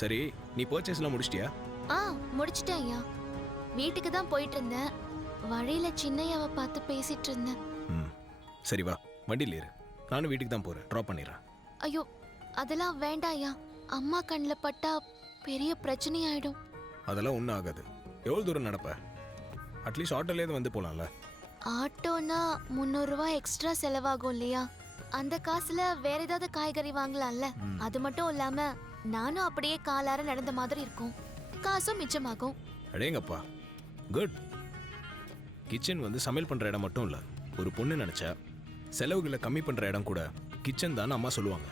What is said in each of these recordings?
சரி, நீ பர்ச்சேஸ்லாம் முடிச்சிட்டியா? முடிச்சிட்டேன் ஐயா. வீட்டுக்கு தான் போயிட்டு இருந்தேன். வழியில சின்னையாவை பார்த்து பேசிட்டு இருந்தேன். சரி வா, வண்டியில் ஏறு. நானும் வீட்டுக்கு தான் போறேன். ட்ராப் பண்ணிடுறேன். ஐயோ, அதெல்லாம் வேண்டாம் ஐயா. அம்மா கண்ணில் பட்டா பெரிய பிரச்சனை ஆயிடும். அதெல்லாம் ஒன்றும் ஆகாது. எவ்வளோ தூரம் நடப்ப? அட்லீஸ்ட் ஆட்டோலேருந்து வந்து போகலாம்ல. ஆட்டோனா 300 ரூபாய் எக்ஸ்ட்ரா செலவாகும் இல்லையா? அந்த காசுல வேற ஏதாவது காய்கறி வாங்கலாம்ல. அது மட்டும் இல்லாம நானும் அப்படியே காலார நடந்த மாதிரி இருக்கும். காசும் மிச்சமாகும். அடேங்கப்பா, குட். கிச்சன் வந்து சமையல் பண்ற இடம் மட்டும் இல்ல. ஒரு பொண்ணு நினைச்சா செலவுகளை கம்மி பண்ற இடம் கூட கிச்சன் தான் அம்மா சொல்லுவாங்க.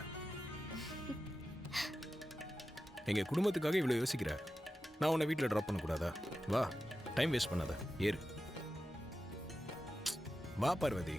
எங்க குடும்பத்துக்காக இவ்வளவு யோசிக்கிற. நான் உன்னை வீட்டில் ட்ராப் பண்ணக்கூடாதா? வா, டைம் வேஸ்ட் பண்ணாத, ஏறு. வா பார்வதி.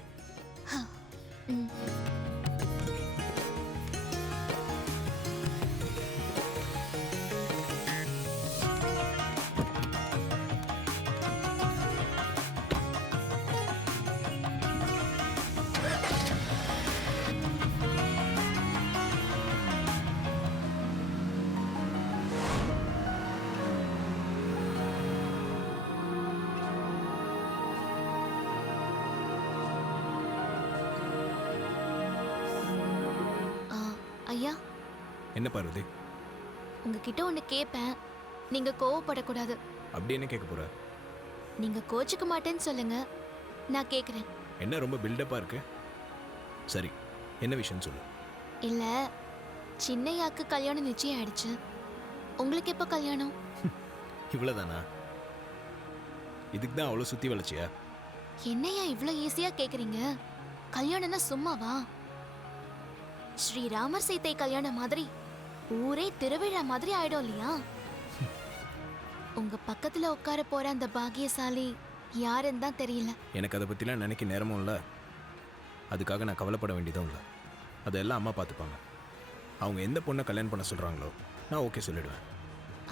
ஐயா, என்ன பார்வதி? உங்ககிட்ட ஒண்ணு கேட்பேன். நீங்க கோவப்படக்கூடாது. அப்படி என்ன கேட்க போற? நீங்க கோச்சிக்க மாட்டேன்னு சொல்லுங்க, நான் கேக்குறேன். என்ன ரொம்ப பில்டப்பா இருக்கு? சரி, என்ன விஷயம் சொல்லு. இல்ல, சின்னையாக்கு கல்யாணம் நிச்சயம் ஆயிடுச்சு. உங்களுக்கு எப்ப கல்யாணம்? இவ்வளவுதானா? இதுக்கு தான் அவ்வளவு சுத்தி வளைச்சியா? என்னையா இவ்வளவு ஈஸியா கேக்குறீங்க? கல்யாணம்னா சும்மாவா? ஸ்ரீராமர் சீதை கல்யாணம் மாதிரி ஊரே திருவிழா மாதிரி ஆயிடும் இல்லையா? உங்க பக்கத்துல உட்கார போற அந்த பாக்கியசாலி யாருன்னு தான் தெரியல. எனக்கு அதை பத்திலாம் நினைக்க நேரமும் இல்லை. அதுக்காக நான் கவலைப்பட வேண்டியதும் இல்லை. அதெல்லாம் அம்மா பார்த்துப்பாங்க. அவங்க எந்த பொண்ணை கல்யாணம் பண்ண சொல்றாங்களோ நான் ஓகே சொல்லிடுவேன்.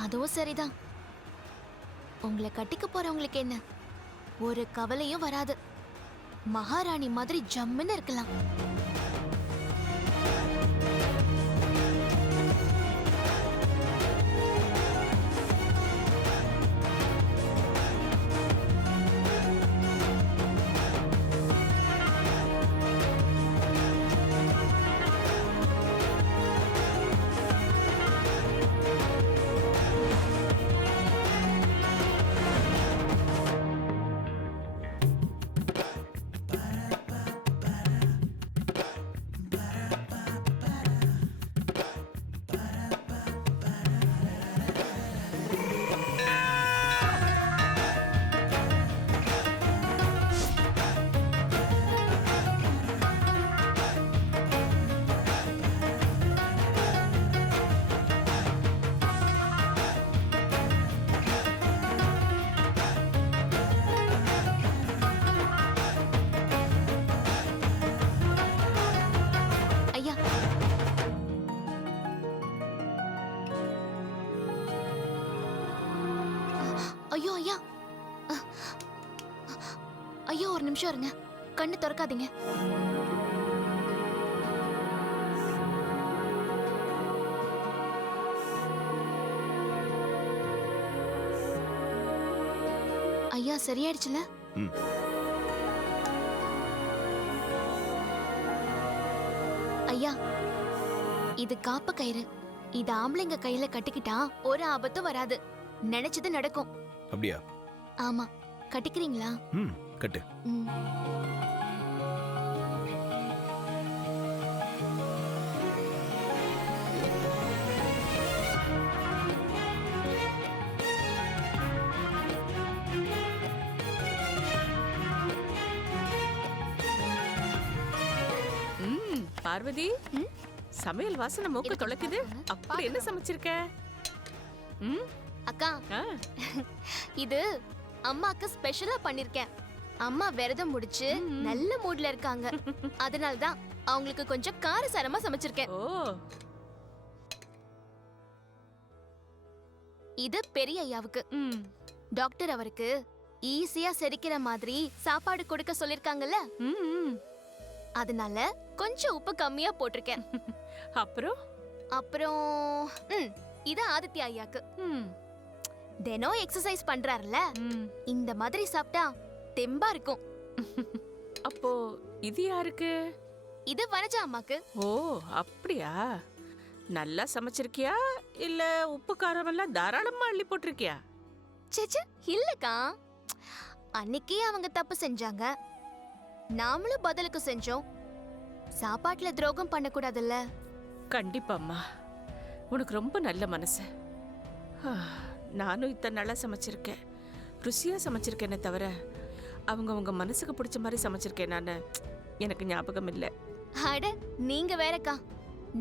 அதுவும் சரிதான். உங்களை கட்டிக்க போறவங்களுக்கு என்ன, ஒரு கவலையும் வராது. மகாராணி மாதிரி ஜம்முன்னு இருக்கலாம். ஐயோ ஐயா, ஐயோ ஒரு நிமிஷம் இருங்க, கண்ணு திறக்காதீங்க. ஐயா சரியாயிடுச்சுல? ஐயா, இது காப்ப கயிறு. இது ஆம்பளைங்க கையில கட்டிக்கிட்டா ஒரு ஆபத்தும் வராது. நினைச்சது நடக்கும். அப்படியா? ஆமா, கட்டிக்கிறீங்களா? கட்டு. பார்வதி, சமையல் வாசனை மூக்க தொலைக்குது. அப்படி என்ன சமைச்சிருக்க? அக்கா, இது அம்மாக்கு ஸ்பெஷலா பண்ணிருக்கேன். அம்மா விரதம் முடிச்சு நல்ல மூட்ல இருக்காங்க. அதனால தான் அவங்களுக்கு கொஞ்சம் காரசாரமா சமைச்சிருக்கேன். ஓ, இது பெரிய ஐயாவுக்கு. டாக்டர் அவருக்கு ஈஸியா செரிக்கிற மாதிரி சாப்பாடு கொடுக்க சொல்லிருக்காங்கல்ல. அதனால கொஞ்சம் உப்பு கம்மியா போட்டிருக்கேன். அப்புறம் அப்புறம் இது ஆதித்யா ஐயாக்கு. ம், தினம் எக்ஸசைஸ் பண்றாருல, ம். இந்த மாதிரி சாப்பிட்டா தெம்பா இருக்கும். அப்போ இது யாருக்கு? இது வனஜா அம்மாக்கு. ஓ அப்படியா? நல்லா சமைச்சிருக்கியா இல்ல உப்பு காரம் எல்லாம் தாராளமா அள்ளி போட்டிருக்கியா? சேச்சே இல்லக்கா, அன்னைக்கே அவங்க தப்பு செஞ்சாங்க, நாமளும் பதிலுக்கு செஞ்சோம். சாப்பாட்டுல துரோகம் பண்ணக்கூடாதுல்ல. கண்டிப்பாம்மா, உனக்கு ரொம்ப நல்ல மனசு. நானும் இத்தனை நாளா சமைச்சிருக்கேன், ருசியா சமைச்சிருக்கேனே தவிர அவங்க மனசுக்கு பிடிச்ச மாதிரி சமைச்சிருக்கேன் நான், எனக்கு ஞாபகம் இல்லை. அட நீங்க வேறக்கா,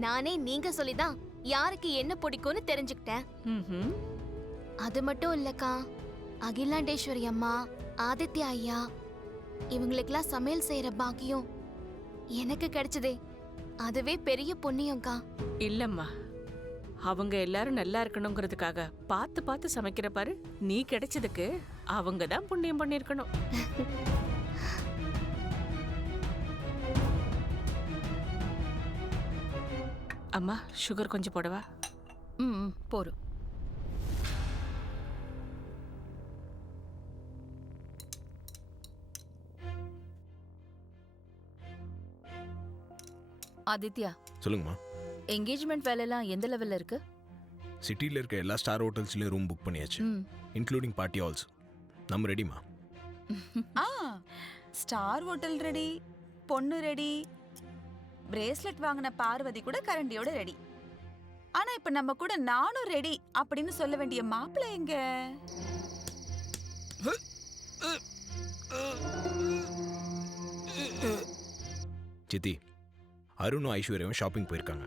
நானே நீங்க சொல்லிதான் யாருக்கு என்ன பிடிக்கும்னு தெரிஞ்சுக்கிட்டேன். ம்ஹும். அது மட்டும் இல்லக்கா, அகிலாண்டேஸ்வரி அம்மா, ஆதித்யா ஐயா இவங்களுக்கெல்லாம் சமையல் செய்யற பாக்கியம் எனக்கு கிடைச்சதே, அதுவே பெரிய புண்ணியம்க்கா. இல்லம்மா, அவங்க எல்லாரும் நல்லா இருக்கணுங்கிறதுக்காக பார்த்து பார்த்து சமைக்கிற பாரு, நீ கிடைச்சதுக்கு அவங்க தான் புண்ணியம் பண்ணிருக்கணும். அம்மா சுகர் கொஞ்சம் போடவா? போரும். ஆதித்யா, சொல்லுங்கம்மா. என்கேஜ்மெண்ட் வேலையெல்லாம் எந்த லெவல்ல இருக்கு? சிட்டியில் இருக்க எல்லா ஸ்டார் ஹோட்டல்ஸ்லேயும் ரூம் புக் பண்ணியாச்சு, இன்க்ளூடிங் பார்ட்டி ஹால்ஸ். நம்ம ரெடிமா? ஸ்டார் ஹோட்டல் ரெடி, பொண்ணு ரெடி, பிரேஸ்லெட் வாங்கின பார்வதி கூட கரண்டியோட ரெடி. ஆனா இப்ப நம்ம கூட நானும் ரெடி அப்படின்னு சொல்ல வேண்டிய மாப்பிள்ளை எங்க? சித்தி, அருணும் ஐஸ்வர்யாவும் ஷாப்பிங் போயிருக்காங்க.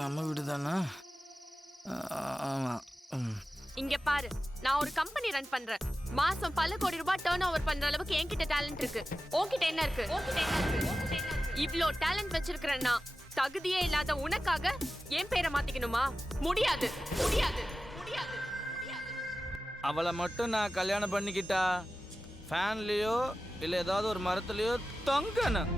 நம்ம வீடு தானா? ஆமா. இங்க பாரு, நான் ஒரு கம்பெனி ரன் பண்றேன். மாசம் பல கோடி ரூபாய் டர்ன் ஓவர் பண்ற அளவுக்கு என்கிட்ட டேலண்ட் இருக்கு. உன்கிட்ட என்ன இருக்கு? இவ்ளோ டேலண்ட் வச்சிருக்கிறேன்னா தகுதியே இல்லாத உனக்காக என் பேரை மாத்திக்கணுமா? முடியாது, முடியாது, முடியாது. அவளை மட்டும் நான் கல்யாணம் பண்ணிக்கிட்டா ஃபேன்லயோ இல்ல ஏதாவது ஒரு மரத்துலயோ தொங்கணும்.